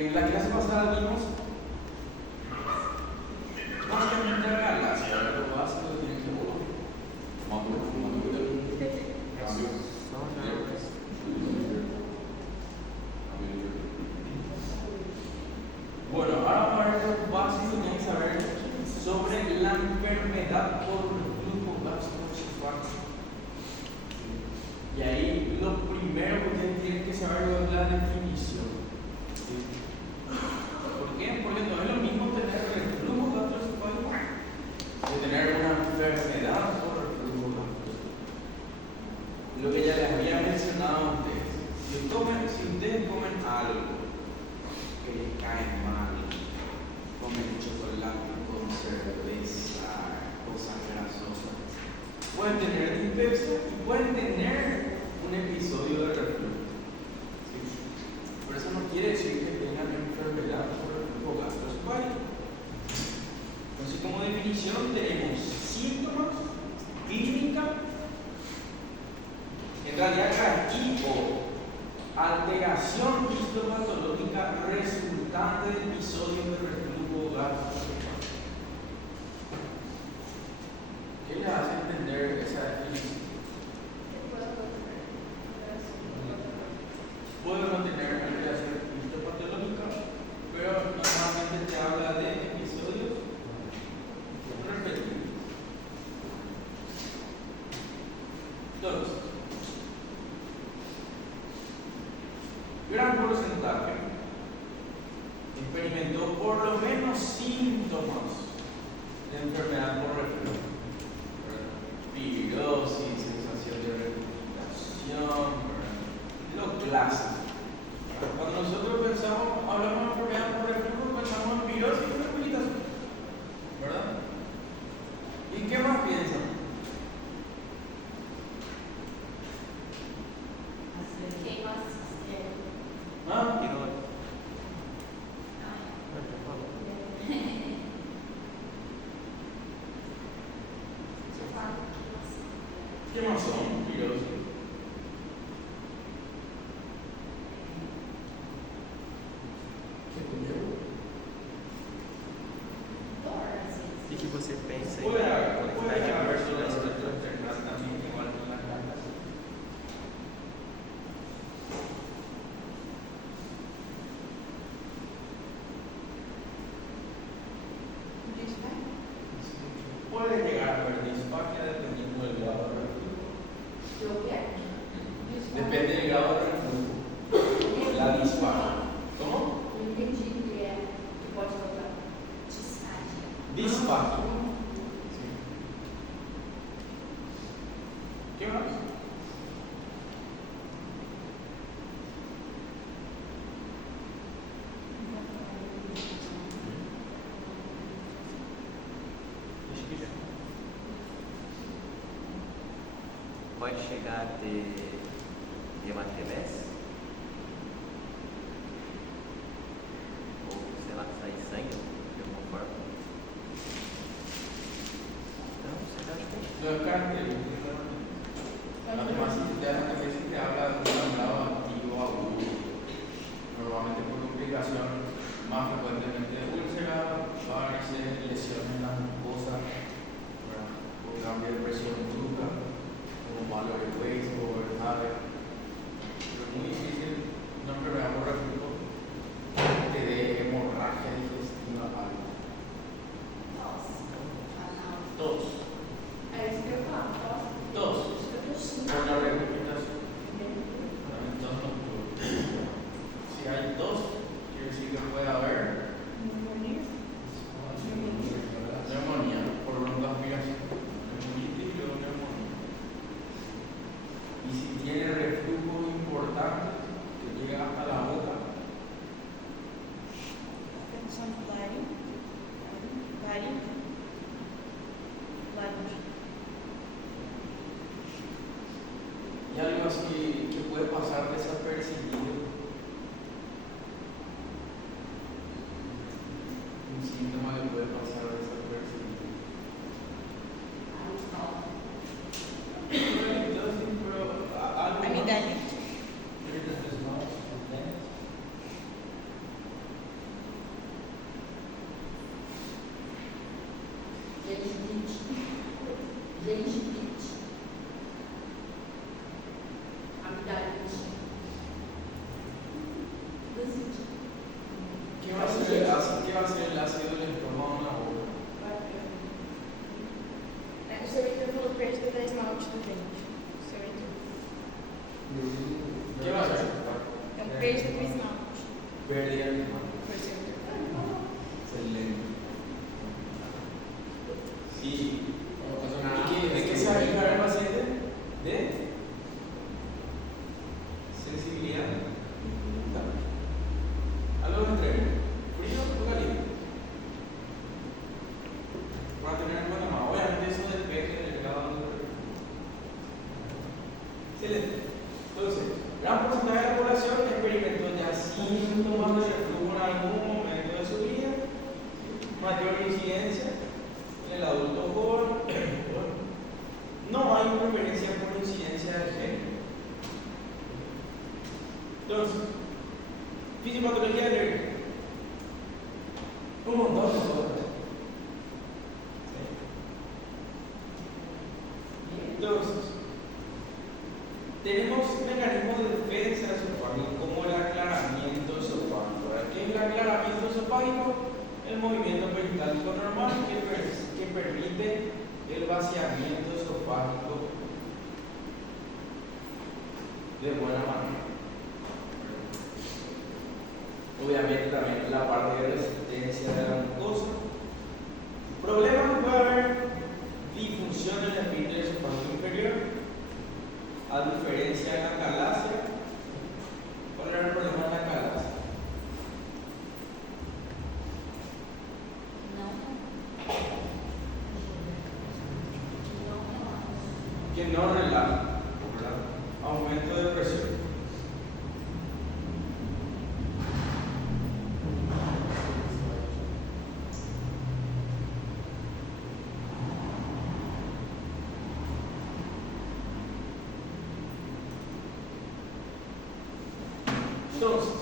En la clase pasada vimos básicamente a galaxia, lo básico que tiene que ver Bueno, ahora vamos a ver lo básico que tienen que saber sobre la enfermedad por reflujo gastroesofágico. Y ahí lo primero que ustedes tienen que saber es la definición. ¿Por qué? Porque no es lo mismo tener reflujo gastroesofágico que tener una enfermedad por reflujo gastroesofágico. Lo que ya les había mencionado antes, si ustedes comen algo que les cae mal, comen chocolate con cerveza, cosas grasosas, pueden tener dispepsia y pueden tener un episodio de reflujo. ¿Sí? Pero eso no quiere decir que tengan enfermedad por reflujo gastroesofágico. Entonces, como definición, tenemos síntomas, clínica, en realidad aquí o alteración histopatológica resultante de episodios de reflujo gastroesofágico. ¿Qué les hace entender esa definición? Puede no tener alteración histopatológica, pero normalmente te habla de episodios repetidos. Entonces, gran porcentaje experimentó por lo menos síntomas de enfermedad por reflujo. Pirosis, sensación de regurgitación, lo clásico. Cuando nosotros hablamos de enfermedad por reflujo, pensamos en pirosis y regurgitación, ¿verdad? ¿Y qué más piensan? ¿Ah? ¿Qué más son pirosis? E que você pensa Puede em haber quantidade de versos morte externas también, igual que en las cartas. Puede llegar a haber disfagia dependiendo del grado de reflujo. Depende del grado de reflujo. La disfagia. ¿Cómo? Disfagia. ¿Qué más? pode chegar a ter hematemese? Ou, sei lá, sair sangue de alguma forma? Não, você acha que Los características. Además, si te habla de un grado activo agudo, normalmente por complicación más frecuentemente de úlcera, varices, lesiones en las mucosas, por cambio de presión brusca, como malo de hueso o verdad. Pero es muy difícil una enfermedad por reflujo que dé hemorragia digestiva algo. Tos. Por la regurgitación. Entonces, si hay tos, quiere decir que puede haber neumonía por broncoaspiración, neumonitis y luego neumonía. Y si tiene qué va a ser el ácido del estómago en la boca? O seu interior falou perda da esmalte do dente. O seu interior. ¿Qué va a ser? É um perda do esmalte. Pérdida de mano. Foi seu interior. Excelente. Sí. No pasa nada. ¿De qué se va a quejar el paciente? De sensibilidad. Algo extremo. Frío o caliente. Para tener en cuenta más. Obviamente eso depende del grado de perfil. Excelente. Entonces, gran porcentaje de la población experimentó ya síntomas de reflujo en algún momento de su vida. Mayor incidencia en el adulto joven. No hay preferencia por incidencia de género. Entonces, fisiopatología de nervio. Un montón de cosas. Entonces, tenemos mecanismos de defensa esofágica como el aclaramiento esofágico. ¿Qué es el aclaramiento esofágico? El movimiento peristáltico normal que permite el vaciamiento esofágico de buena manera. Obviamente también la parte de resistencia de la mucosa. Problemas que puede haber: disfunción en el esfínter esofágico inferior, a diferencia de la calasia. ¿Cuál era el problema de la calasia? Que no relaja, ¿verdad? Aumento de presión. Entonces,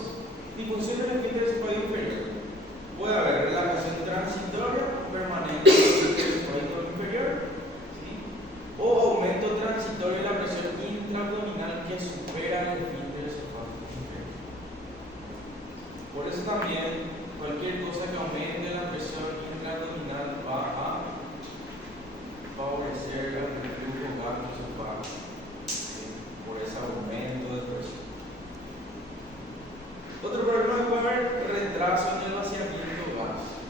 disfunción del esfínter esofágico inferior. Puede haber relajación transitoria permanente del esfínter esofágico inferior, ¿sí? O aumento transitorio de la presión intraabdominal que supera el esfínter esofágico inferior. Por eso también cualquier cosa que aumente la presión intraabdominal va a favorecer el reflujo gastroesofágico, ¿sí? Por ese aumento de presión. Otro problema que puede haber: retraso en el vaciamiento gástrico.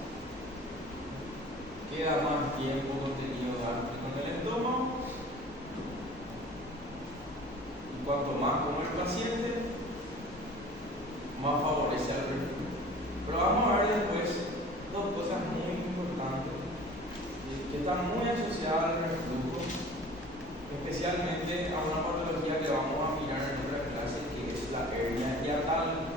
Queda más tiempo contenido gástrico en el estómago. Y cuanto más come el paciente, más favorece al reflujo. Pero vamos a ver después dos cosas muy importantes, ¿sí?, que están muy asociadas al reflujo, especialmente a una patología que vamos a mirar en otra clase, que es la hernia hiatal.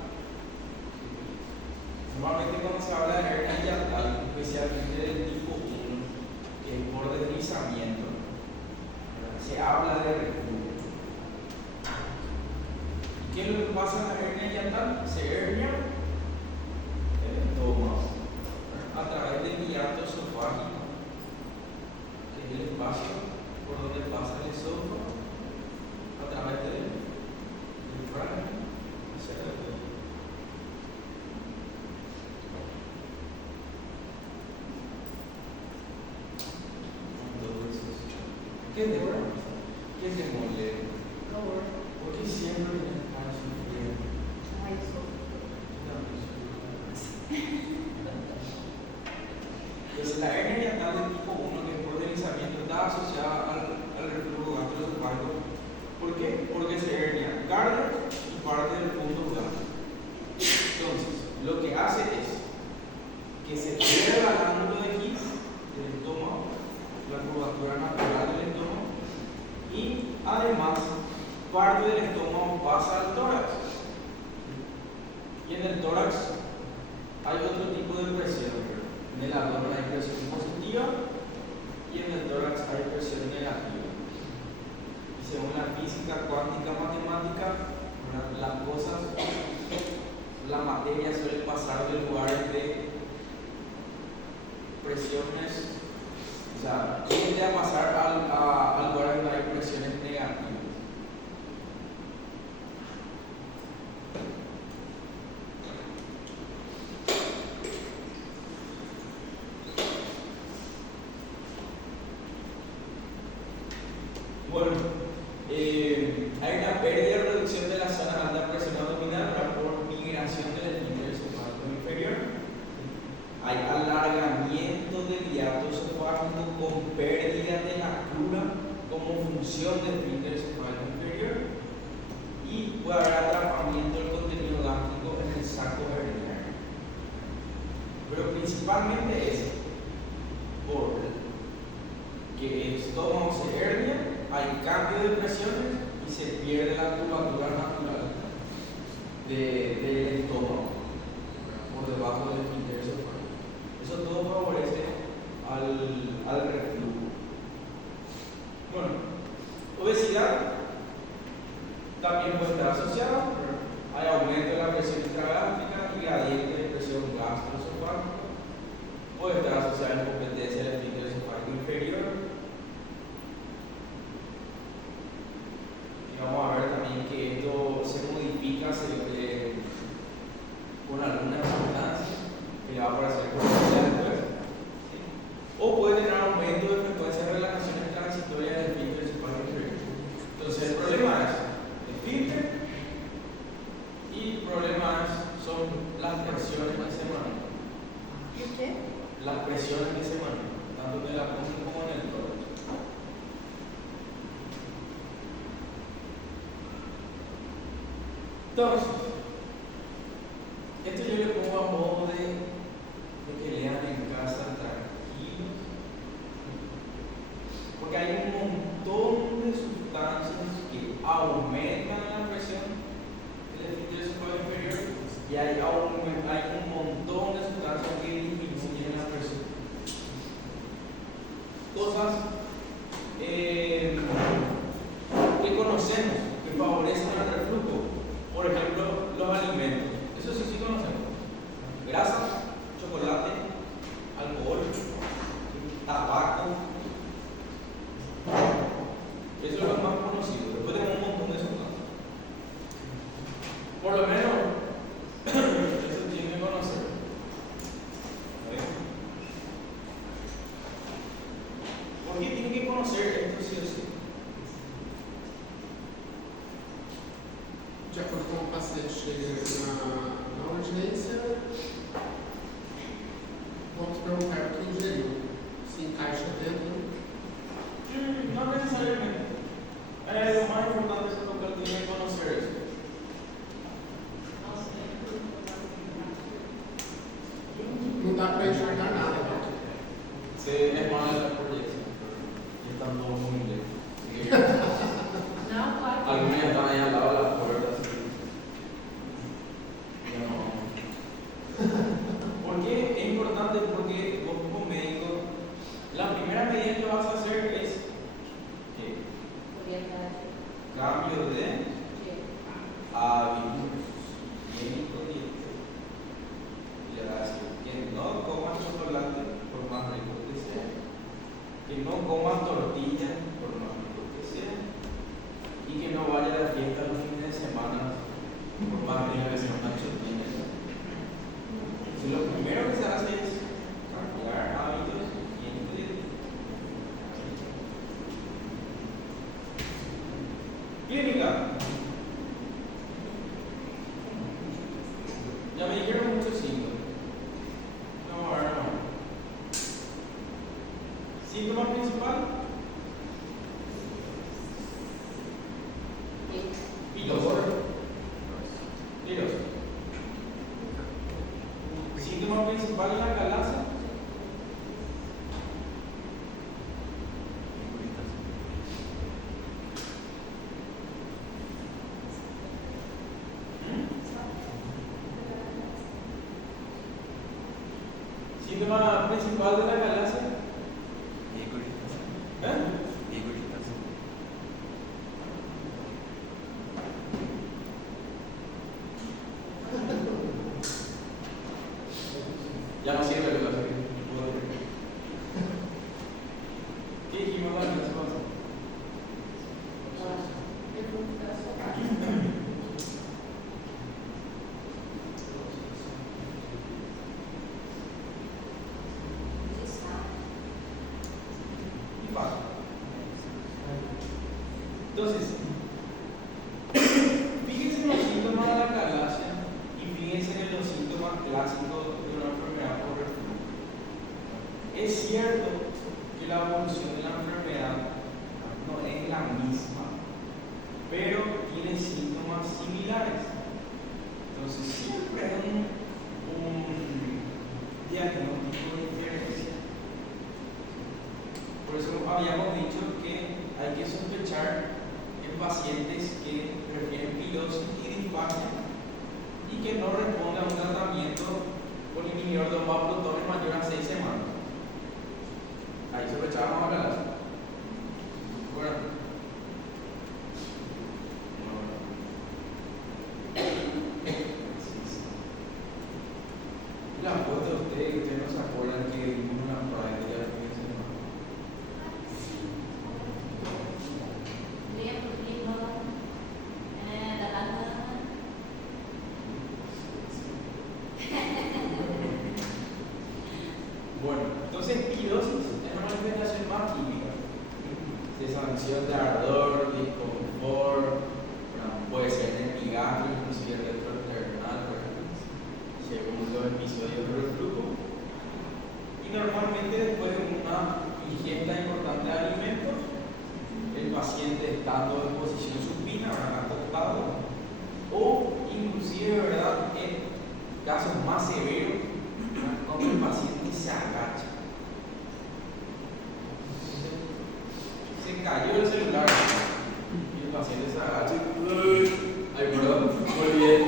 Normalmente cuando se habla de hernia hiatal, especialmente del tipo 1, que es por deslizamiento, se habla de reflujo. ¿Qué es lo que pasa en la hernia hiatal? Se hernia el estómago a través del hiato esofágico, que es el espacio por donde pasa el esófago, a través del diafragma hacia el estómago. ¿Qué te pasa? ¿Qué te molesta? ¿Por qué siempre me estás sufriendo? Entonces, la hernia hiatal de tipo 1, que es por deslizamiento, está asociada al reflujo gastroesofágico. ¿Por qué? Porque se hernia cardio y parte del fondo gástrico. Entonces, lo que hace es que se pierde el ángulo de His del estómago, la curvatura natural del estómago, y además parte del estómago pasa al tórax. Y en el tórax hay otro tipo de presión. En el abdomen hay presión positiva y en el tórax hay presión negativa. Y según la física cuántica matemática, las cosas, la materia suele pasar de lugares de presiones, o sea, tiende a pasar al lugar donde hay presiones negativas. obstrucción del esfínter cefálico inferior y puede haber atrapamiento del contenido gástrico en el saco herniano. Pero principalmente es por que el estómago se hernia, hay cambio de presiones y se pierde la curvatura natural del estómago por debajo del esfínter cefálico. Eso todo favorece al reflujo. Bueno, obesidad también puede estar asociada. Hay aumento de la presión intragástrica y gradiente de presión gastroesofágica. Puede estar asociada a la incompetencia del esfínter esofágico inferior. Y vamos a ver también que esto se modifica con alguna sustancia que le va a aparecer por después. ¿Sí? O puede tener aumento de frecuencia de relajaciones transitorias del esfínter esofágico inferior. Entonces, el problema es esfínter y el problema son las presiones que se manejan. ¿Qué? Las presiones que se manejan, tanto en el abdomen como en el tórax. Entonces, esto yo le pongo a modo de que lean en casa tranquilos, porque hay un montón de sustancias que aumentan la presión del esfínter esofágico inferior y hay un montón de sustancias que disminuyen la presión. Cosas que conocemos, que favorecen el reflujo. Por ejemplo, los alimentos. Eso sí conocemos. Grasa, chocolate, alcohol, tabaco. Eso es lo más conocido. Después tenemos un montón de sustancias. Por lo menos, eso tienen que conocer. ¿Por qué tienen que conocer esto sí o sí? De acordo com o paciente chega na urgência, vamos perguntar o que ingeriu. Se encaixa dentro. No necesariamente. Lo más importante es lo que tienen que conocer eso. Não dá para enxergar nada. Se es malo la proyección. Y están todos muy lejos. Não, claro. Algunos ya están ahí al lado de las puertas. ¿Por qué es importante? Porque vos como médico, la primera medida que vas a hacer es ¿qué? Cambio de hábitos. Y le va a decir que no coman chocolate por más rico que sea, que no coman tortilla por más rico que sea, y que no vaya a la fiesta los fines de semana por más rico que sea una tortilla. Entonces, lo primero que se hace es cambiar hábitos higiénicos. Clínica. Ya me dijeron muchos síntomas. Vamos a ver nomás. Síntoma principal. Piloso. Piloso. Síntoma principal en la calasa. Síntoma principal de la calasa. Ya no sirve el láser. ¿Qué dijimos la vez pasada? Entonces, fíjense en los síntomas de la calasia y fíjense en los síntomas clásicos de una enfermedad por reflujo. Es cierto que la evolución de la enfermedad no es la similares. Entonces siempre es un diagnóstico de diferencia. Por eso habíamos dicho que hay que sospechar en pacientes que prefieren pirosis y disfagia y que no responden a un tratamiento con inhibidor de protones mayor a 6 semanas. Ahí sospechábamos acá. Bueno. La foto de ustedes no se acuerdan que vimos una práctica de fin de semana. Bueno, entonces pirosis es una manifestación más típica. Sensación de ardor, disconfort, puede ser en el migajo, inclusive retroesternal, según los episodios de reflujo. Y normalmente después de una ingesta importante de alimentos, el paciente estando en posición supina, acostado, o inclusive, ¿verdad?, en casos más severos, cuando el paciente se agacha. Se cayó el celular y el paciente se agacha y ay, perdón, muy bien.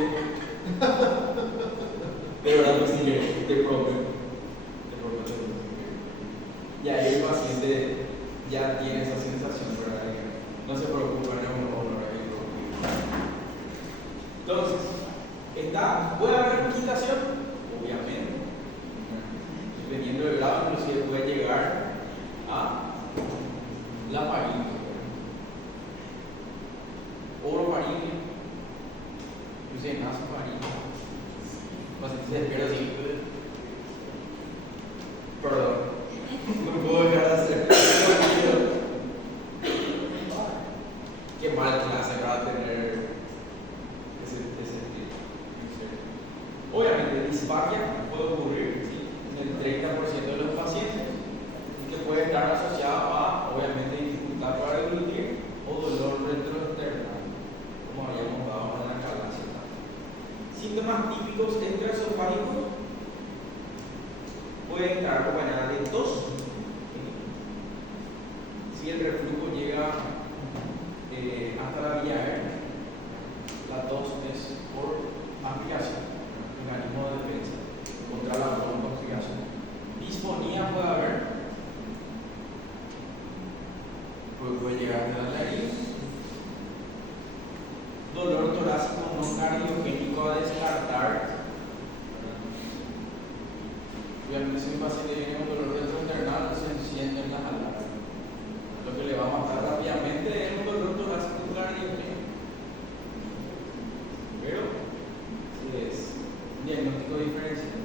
De verdad, pues sí, te prometo. Y ahí el paciente ya tiene esa sensación, ¿verdad? No se preocupen, no es un dolor. Entonces, ¿puede haber quitación? Obviamente. Dependiendo del grado, inclusive puede llegar a la faringe, orofaringe, inclusive nasofaringe. El paciente se despierta así. Perdón, no puedo dejar de hacer. Qué mal clase para tener ese tipo. Obviamente, disfagia puede ocurrir, ¿sí?, en el 30% de los pacientes, que puede estar asociado a, obviamente, dificultad para deglutir o dolor retroesternal, como habíamos dado en la clase. Síntomas típicos extraesofágicos pueden estar acompañadas de tos. Si el reflujo llega hasta la vía aérea, la tos es por aspiración, mecanismo de defensa contra la broncoaspiración. Disfonía puede haber, puede llegar hasta la nariz. Dolor torácico no cardiogénico a descartar. Obviamente, si un paciente viene con dolor retroesternal, se encienden las alarmas. Lo que le va a matar rápidamente es un dolor torácico cardiogénico. Pero sí es un diagnóstico diferencial.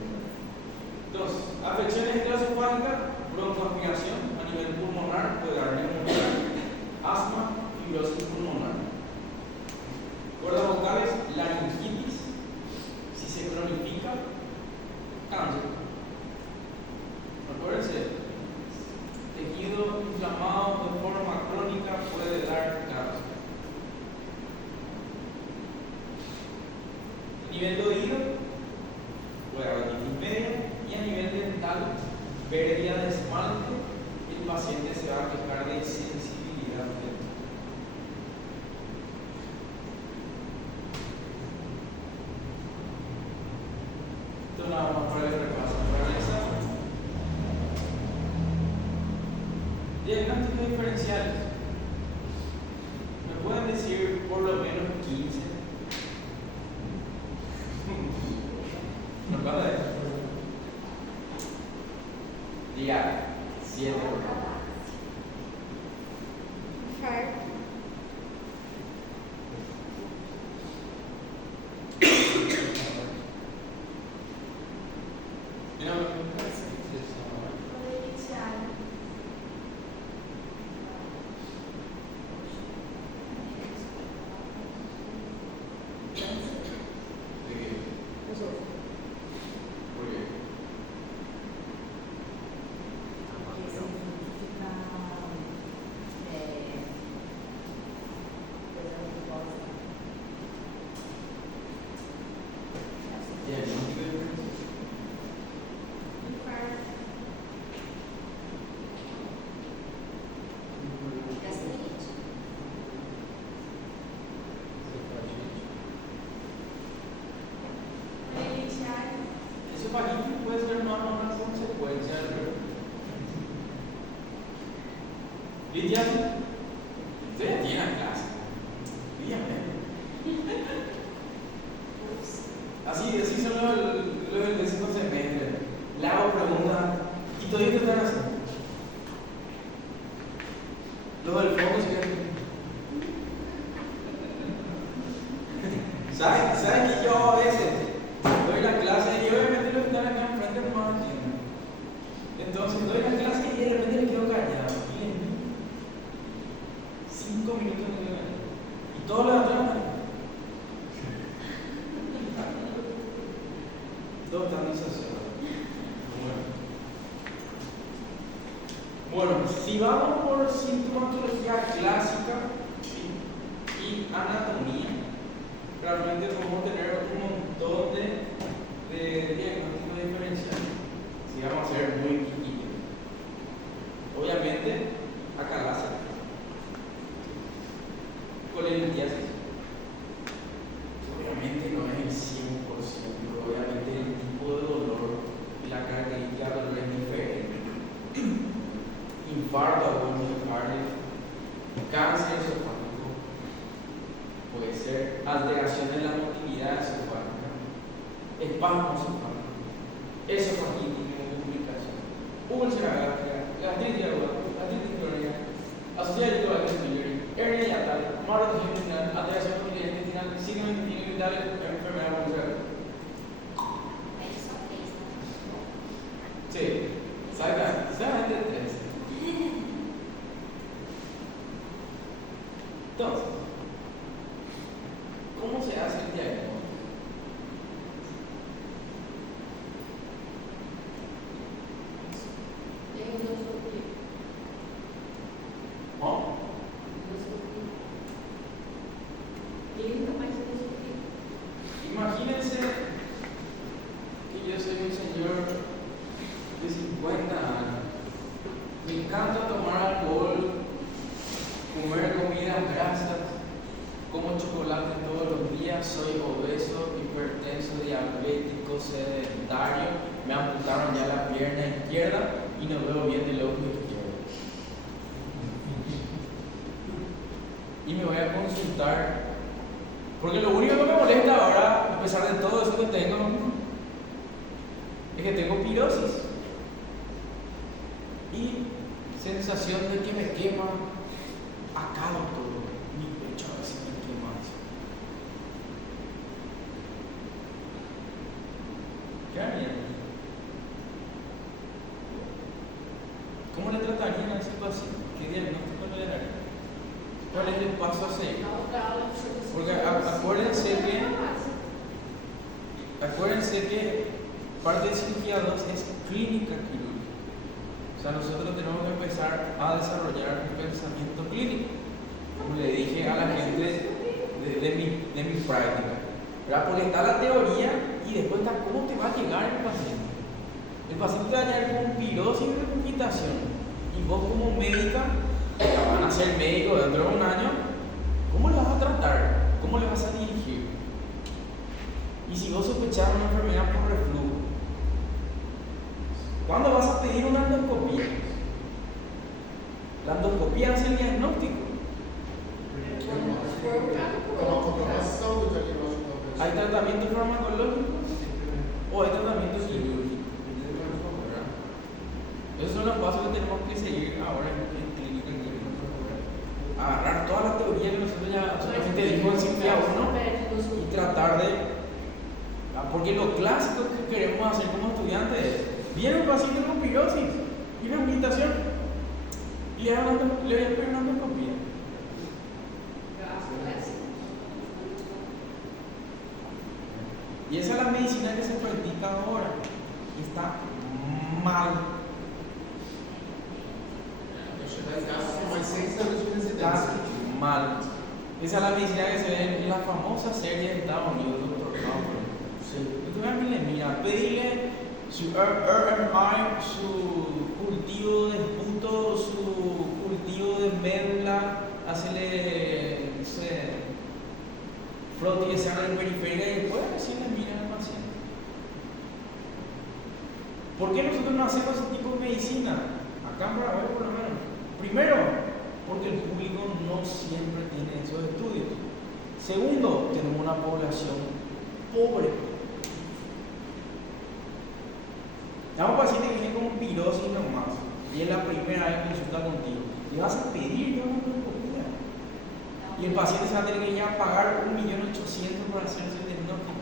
Entonces, afecciones extraesofágicas, broncoaspiración a nivel pulmonar, puede haber neumonía, asma, fibrosis pulmonar. Cuerdas vocales, laringitis, si se cronifica, cáncer. Acuérdense, tejido inflamado de forma crónica puede dar cáncer. A nivel de oído, puede haber otitis media, y a nivel dental, pérdida de esmalte, el paciente se va a quejar de sensibilidad dental. Esto nada más para el repaso. Diagnósticos diferenciales. ¿Me pueden decir por lo menos 15? ¿Me pueden decir? Diga 7. FAR. Lidia, usted ya tiene clase. Lidia, así son los del décimo semestre. Le hago preguntas y todavía te están haciendo. Los del fondo siguen. ¿Saben que yo a veces doy la clase y obviamente los que están acá enfrente no me entienden? Entonces doy la clase y de repente me quedo callado. Y les miro. 5 minutos me quedo callado. Y todos los atrás. Todos están desaceados. Bueno, si vamos por sintomatología clásica y anatomía, realmente podemos tener un montón de diagnósticos diferenciales. Si vamos a ser muy chiquitos. Obviamente, acalasia, colelitiasis. Obviamente no es el 100%, obviamente el tipo de dolor y la característica del dolor es diferente. Infarto agudo miocardio, cáncer esofágico, puede ser alteración en la motilidad esofágica, espasmo esofágico, esofagitis en comunicación, úlcera gástrica, gastritis aguda, gastritis crónica, asociación con pylori, hernia hiatal, marrotación intestinal, alteración de motilidad intestinal, síndrome intestino irritable, enfermedad pulmonar. Sí, exactamente 3. Entonces, ¿cómo se hace el diagnóstico? ¿Oh? Imagínense que yo soy un señor de 50 años. Me encanta tomar alcohol, comer comidas grasas, como chocolate todos los días, soy obeso, hipertenso, diabético, sedentario, me amputaron ya la pierna izquierda y no veo bien del ojo izquierdo. Y me voy a consultar, porque lo único que me molesta ahora, a pesar de todo eso que tengo, es que tengo pirosis y sensación de que me quema acá, doctor. Mi pecho a veces me quema. ¿Qué harían? ¿Cómo le tratarían a ese paciente? ¿Qué diagnóstico le darían? ¿Cuál es el paso a seguir? Porque acuérdense que parte de cirugía 2 es clínica quirúrgica. O sea, nosotros tenemos que empezar a desarrollar un pensamiento clínico, como le dije a la gente de mi práctica, ¿verdad? Porque está la teoría y después está cómo te va a llegar el paciente. El paciente va a llegar con pirosis y regurgitación, y vos como médica, ya van a ser médicos dentro de un año, ¿cómo le vas a tratar? ¿Cómo le vas a dirigir? Y si vos sospechás una enfermedad por reflujo, ¿cuándo vas a pedir una endoscopía? La endoscopía hace el diagnóstico. ¿Hay tratamiento farmacológico o hay tratamiento quirúrgico? Esos son los pasos que tenemos que seguir ahora en clínica. Agarrar toda la teoría que nosotros ya solamente dijimos en cirugía 1 y tratar de... Porque lo clásico que queremos hacer como estudiantes es: viene un paciente con pirosis y rehabilitación y le voy a pedir una endoscopía. Y esa es la medicina que se practica ahora y está mal. Está mal. Esa es la medicina que se ve en la famosa serie de Estados Unidos, Dr. Cowboy. Entonces, mira, pedirle su RMI, su cultivo de esputo, su cultivo de médula, hacerle, no sé, frote de sangre periférica y después decirle, mira al paciente. ¿Por qué nosotros no hacemos ese tipo de medicina? Acá en Paraguay, por lo menos. Primero, porque el público no siempre tiene esos estudios. Segundo, tenemos una población pobre. Estamos pacientes que vienen con pirosis nomás y es la primera vez que consulta contigo. Le vas a pedir una endoscopía. Y el paciente se va a tener que ya pagar 1.800.000 para hacerse el diagnóstico.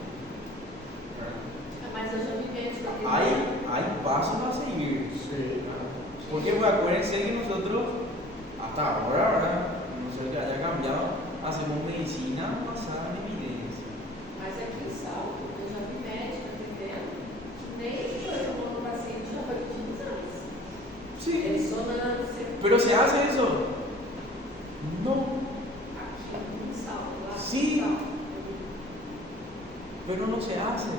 Mas eu já vi médicos que Hay pasos a seguir. Sí. Porque pues, acuérdense que nosotros, hasta ahora, ¿verdad? No sé que haya cambiado, hacemos medicina basada en evidencia. Mas aqui em Salto, eu já vi médico atendendo, nem foi tomando paciente já foi 15 anos. Sí. Ressonância. Pero se hace eso. No. Aqui em Salto, lá Sí. em Salto. Pero no se hace.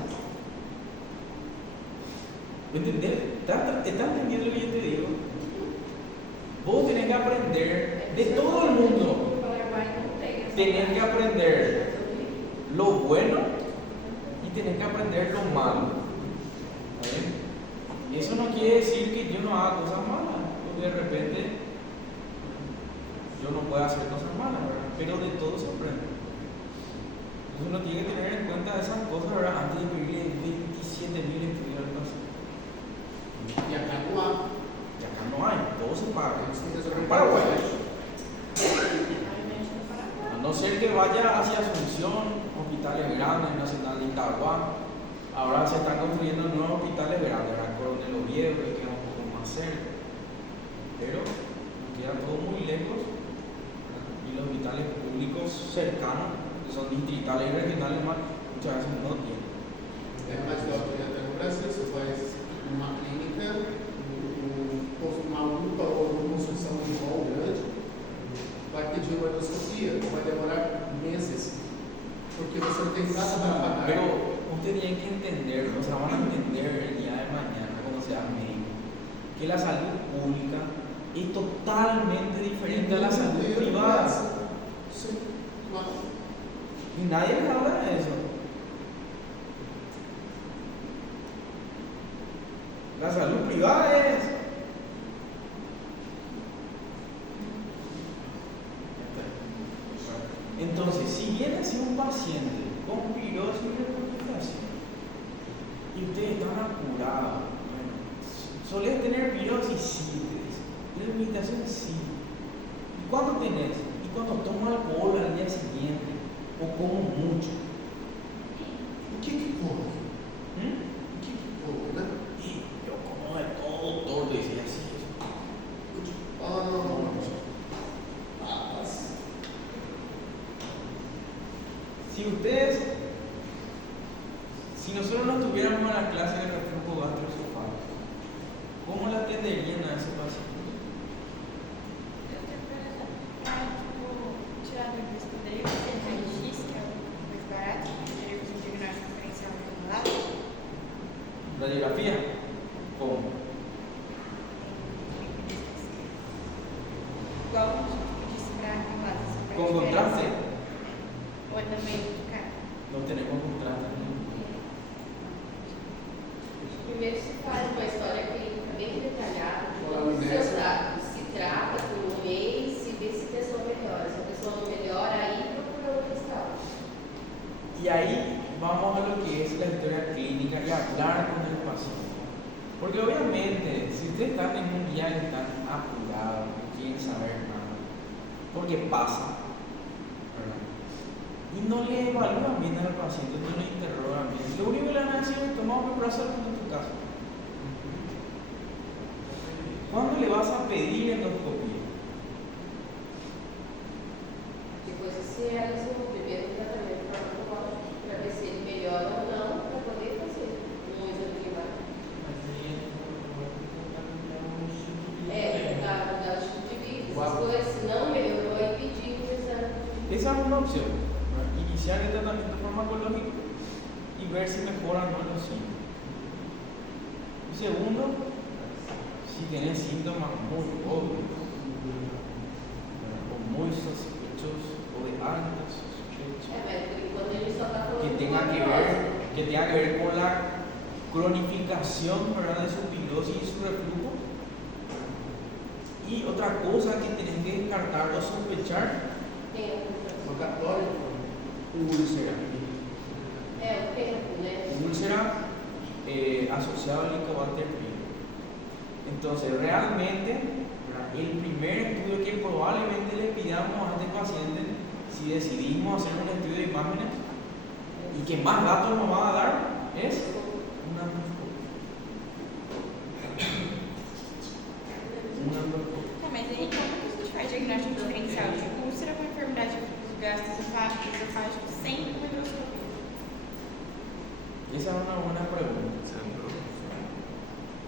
¿Me entendés? ¿Estás entendiendo lo que yo te digo? Vos tenés que aprender de todo el mundo. O Paraguai não tem essa Tenés que aprender lo bueno y tenés que aprender lo malo. ¿Está bien? Eso no quiere decir que yo no haga cosas malas, porque de repente yo no puedo hacer cosas malas, ¿verdad? Pero de todo se aprende. Entonces uno tiene que tener en cuenta esas cosas, ¿verdad? Antes de vivir 27.000 estudios al paso. E acá no há. Y acá no hay, todo se paga. Temos que resolver En Paraguay. Aí médico no Paraguai. A no ser que vaya hacia Asunción, hospitales grandes, Nacional de Itagua. Ahora se están construyendo nuevos hospitales grandes, ¿verdad? Coronel Oviedo, que queda un poco más cerca. Pero nos queda todo muy lejos. Y los hospitales públicos cercanos, que son distritales y regionales, más, muchas veces no tienen. É mais alto que até no Brasil, você faz uma clínica, uma UPA ou uma construção de hall grande, vai pedir uma endoscopia, vai demorar meses, porque você não tem prazo para pagar. Pero ustedes tienen que entender, o sea, van a entender el día de mañana cuando sean médicos, que la salud pública es totalmente diferente a la salud privada. Sim, claro. Y nadie les habla de eso. La salud privada es. Entonces, si viene así un paciente con pirosis y rectificación y ustedes están apurados, bueno, ¿solés tener pirosis? Sí, te dice. Rehabilitación, sí. ¿Y cuándo tenés? Y cuando tomo alcohol al día siguiente o como mucho. O que come? ¿Mm? O que come, né? Y yo como de todo, todo, decía así. Ah, não. Ah, mas... Si nosotros no tuviéramos la clase de reflujo gastroesofágico, ¿cómo la atenderían a ese paciente? Eu tenho tirar do visto dele, fazer raio-x, que é o mais barato, teria que fazer um diagnóstico diferencial formulado. ¿Radiografía? ¿Cómo? Igual a gente disse para a ¿Con contraste? Ou é também do cara? No tenemos contraste. Primeiro se faz uma história clínica bem detalhada, de Fala todos os nessa. seus dados, se trata por um mês, se vê se a pessoa melhora. Se a pessoa não melhora, aí procura outro estado. Y ahí vamos a lo que es la historia clínica y hablar con el paciente. Porque obviamente, si ustedes están en un día que están apurados, no quieren saber nada, porque pasa, ¿verdad? Y no le evalúan bien al paciente, no le interrogan bien. Lo único que le van a decir es tomar un brazo en tu casa. ¿Cuándo le vas a pedir endoscopia? Depois se realiza o primeiro tratamento farmacológico para ver se ele melhora ou não, para poder fazer um exame de imagem. Mudar o tipo de vida, essas coisas, se não melhorou, aí pedir o exame. Esa es una opción, ¿verdad? Iniciar el tratamiento farmacológico y ver si mejoran o no los síntomas. Y segundo, si tienes síntomas muy obvios, ¿verdad? O muy sospechosos o de alta sospecha, Mas por enquanto a gente só está falando que tenga que ver con la cronificación, ¿verdad? De su pirosis y su reflujo, y Y otra cosa que tenés que descartar o sospechar, Rogatório. úlcera. É o tempo, né? Úlcera asociado al Helicobacter pylori. Entonces, realmente, ¿verdad? El primer estudio que probablemente le pidamos a este paciente, si decidimos hacer un estudio de imágenes y que más datos nos va a dar, es una endoscopia. Uma endoscopia. Tá, mas aí como que a gente faz diagnóstico diferencial de úlcera com enfermidade gastroesofágica sem uma endoscopia? Esa es una buena pregunta. Seguro.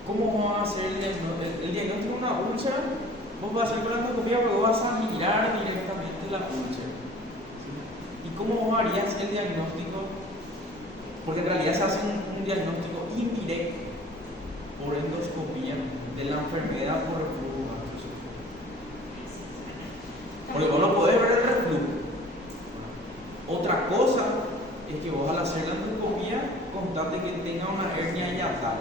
¿Cómo vamos a hacer el diagnóstico de una úlcera? Vos vas a hacer con la endoscopia, pero vas a mirar directamente la úlcera. ¿Y cómo vos harías el diagnóstico? Porque en realidad se hace un diagnóstico indirecto por endoscopia de la enfermedad por reflujo gastroesofágico. Porque vos no podés ver el reflujo. Otra cosa es que vos al hacer la endoscopia constate que tenga una hernia hiatal.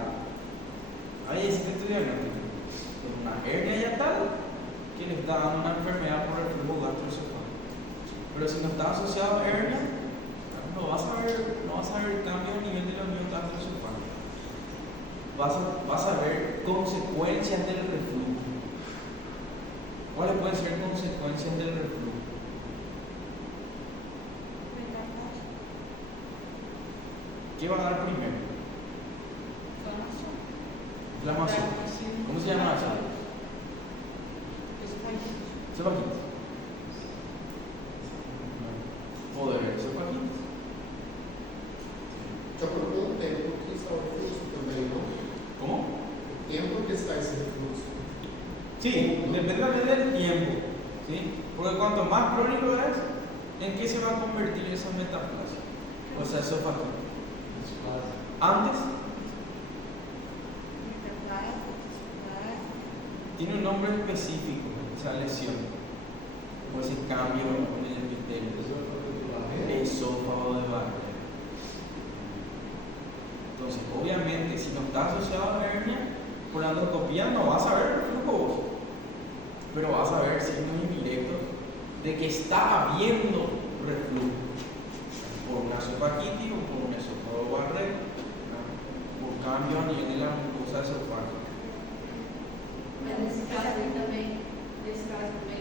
Ahí existe tu diagnóstico. Es una hernia hiatal que le está dando una enfermedad por reflujo gastroesofágico. Pero si no está asociado a hernia, no vas a ver cambio a nivel de la unión gastroesofágica. Vas a ver consecuencias del reflujo. ¿Cuáles pueden ser consecuencias del reflujo? ¿Qué va a dar primero? Inflamación. ¿Cómo se llama eso? Esofagitis. Poder ver esofagitis. De acordo com o tempo que está o refluxo também, não? ¿Cómo? O tempo que está esse refluxo. Sí, depende del tiempo. ¿Sí? Porque cuanto más crónico es, ¿en qué se va a convertir esa metaplasia? O sea, esofagitis. Antes tiene un nombre específico, esa lesión, o ese cambio en el epitelio, esófago de Barré. Entonces, obviamente, si no está asociado a la hernia, por la endoscopía no vas a ver reflujo vos, pero vas a ver signos indirectos de que está habiendo reflujo por una esofagitis o por un esófago de Barré, por cambio a nivel de la mucosa esofágica. Mas nesse caso também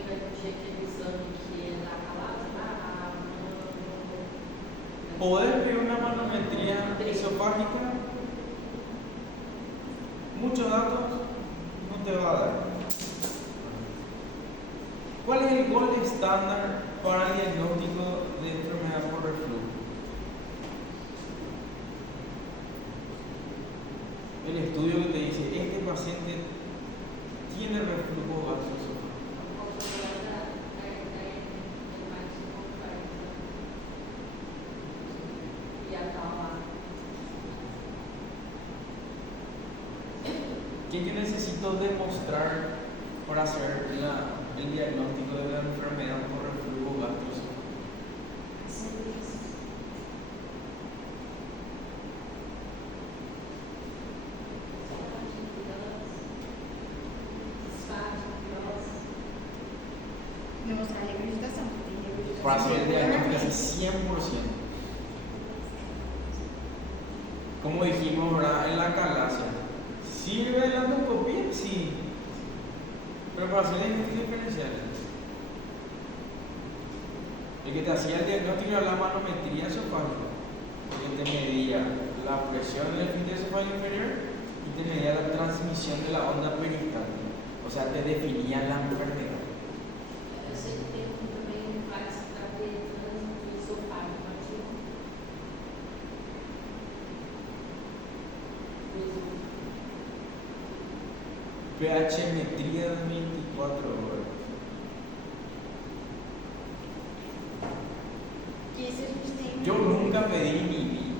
vai ter aquele exame que é da calada, Poder ver una manometría esofágica, muchos datos no te va a dar. ¿Cuál es el gold estándar para el diagnóstico de enfermedad por reflujo? El estudio que te dice, este paciente tiene reflujo gastroesofágico. ¿Qué yo necesito demostrar para hacer el diagnóstico de la enfermedad por reflujo gastroesofágico? Demonstrar regurgitação. Para hacer el diagnóstico así 100%. Como dijimos, ¿verdad? En la calasia, ¿sirve la endoscopia? Sí. Pero para hacer diagnósticos diferenciales. El que te hacía el diagnóstico era la manometría esofágica, que te medía la presión del esfínter esofágico inferior y te medía la transmisión de la onda peristáltica. O sea, te definía la enfermedad. Eu sei que tem também vários tratamentos de esofágico ativo. pH-metría de 24 horas. Que isso a gente tem. Yo nunca pedí ni vi,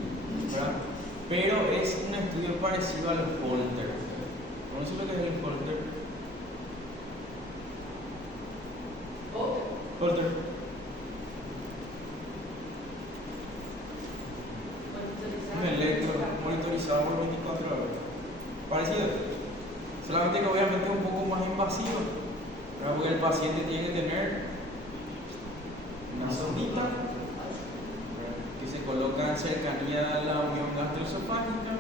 ¿verdad? Pero es un estudio parecido al Holter. ¿Conoces lo que es el Holter? Holter. Un electro monitorizado por 24 horas. Parecido. Solamente que obviamente es un poco más invasivo. ¿verdad? Porque el paciente tiene que tener una sondita, ¿verdad?, que se coloca en cercanía a la unión gastroesofágica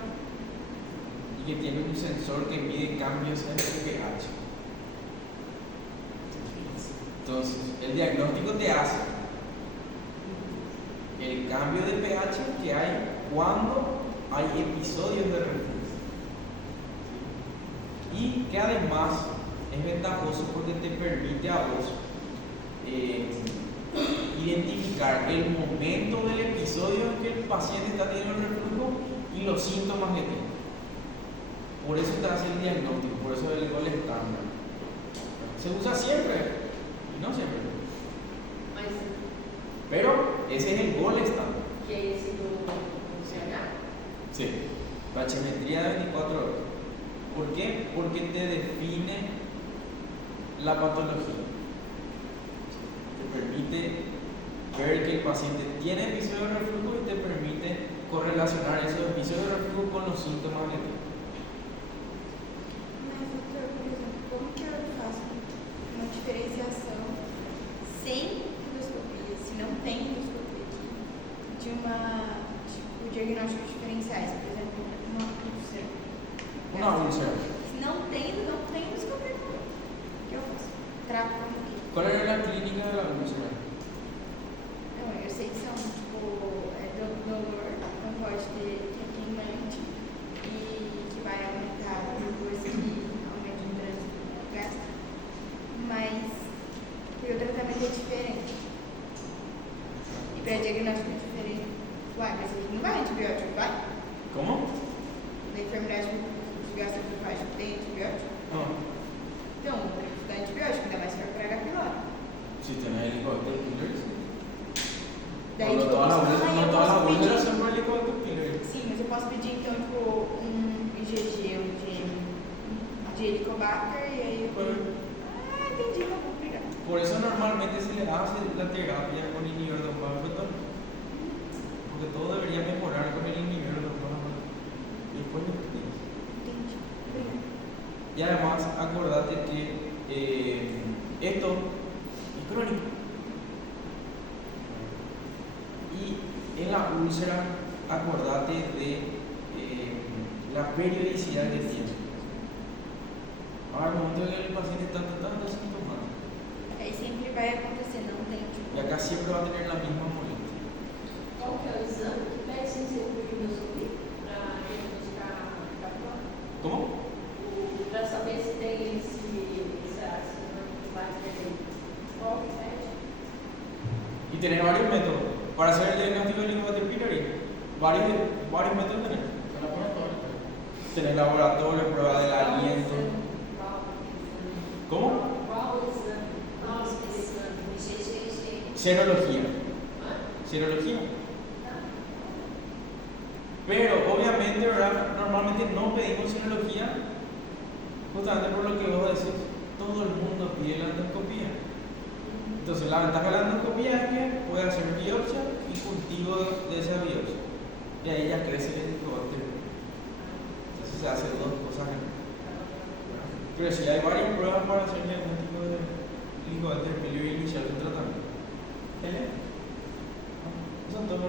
y que tiene un sensor que mide cambios en el pH. Entonces, el diagnóstico te hace el cambio de pH que hay cuando hay episodios de reflujo. Y que además es ventajoso porque te permite a vos identificar el momento del episodio en que el paciente está teniendo reflujo y los síntomas que tiene. Por eso te hace el diagnóstico, por eso es el gol estándar. Se usa siempre y no siempre. Mas Pero ese es el gol estándar. que é esse do CH? Sí. Bachimetría de 24 horas. ¿Por qué? Porque te define la patología. Te permite ver que el paciente tiene episodio de reflujo y te permite correlacionar esos episodios de reflujo con los síntomas que tiene. Mas, doutor, por exemplo, como que eu faço uma diferenciação sem endoscopia, se não tem endoscopia aqui, de tipo, diagnósticos diferenciais, por exemplo, uma úlcera. Una úlcera. Se não tem endoscopia, o que eu faço? Trato como que? ¿Cuál era la clínica de la úlcera? Não, eu sei que são, tipo, dolor, não pode ter, que é queimante e que vai aumentar depois que aumenta o trânsito gástrico. Mas o tratamento é diferente. E para diagnóstico é diferente. Uai, mas ele não vai antibiótico, vai? ¿Cómo? Na enfermidade gastroesofágica tem antibiótico? No. Então, tem que dar antibiótico, ainda mais se for para H. pylori. Si tenés Helicobacter pylori, sí. Daí, No tipo, todas las aí úlceras, eu no todas posso las pedir. úlceras son por Helicobacter pylori. Sim, mas eu posso pedir então, tipo, IgG ou de Helicobacter e aí eu. Bueno, Ah, entendi, tá bom, obrigada. por eso normalmente se le hace la terapia con inhibidor de dopamina. Porque todo debería mejorar con el inhibidor de dopamina. Y después lo que tienes. Entendi. Obrigada. Y además, acordate que esto es crónico. Y en la úlcera, acordate de la periodicidad que tiene. Al momento en que el paciente está tratando sintomático, Aí sempre vai acontecer, não tem, tipo. y acá siempre va a tener la misma molestia. Qual que é o exame que pede sem ser por endoscopia? Para diagnosticar a prova? ¿Cómo? Para saber se tem essa bactéria. Qual que pede? Y tenés varios métodos. Para hacer el diagnóstico del Helicobacter pylori, varios métodos tenés. É laboratório, cara. Tenés laboratorio, prueba del aliento. ¿Cómo? Qual o exame? Nossa, esse exame. Serología. Serología. Pero obviamente, ¿verdad? Normalmente no pedimos serología justamente por lo que vos decís. Todo el mundo pide la endoscopía. Entonces la ventaja de la endoscopía es que puede hacer biopsia y cultivo de esa biopsia. Y ahí ya crece el helicobacter. Entonces se hacen dos cosas. Pero si hay varias pruebas para hacer el diagnóstico de helicobacter pylori y iniciar su tratamiento. ¿Vale? Eso es todo.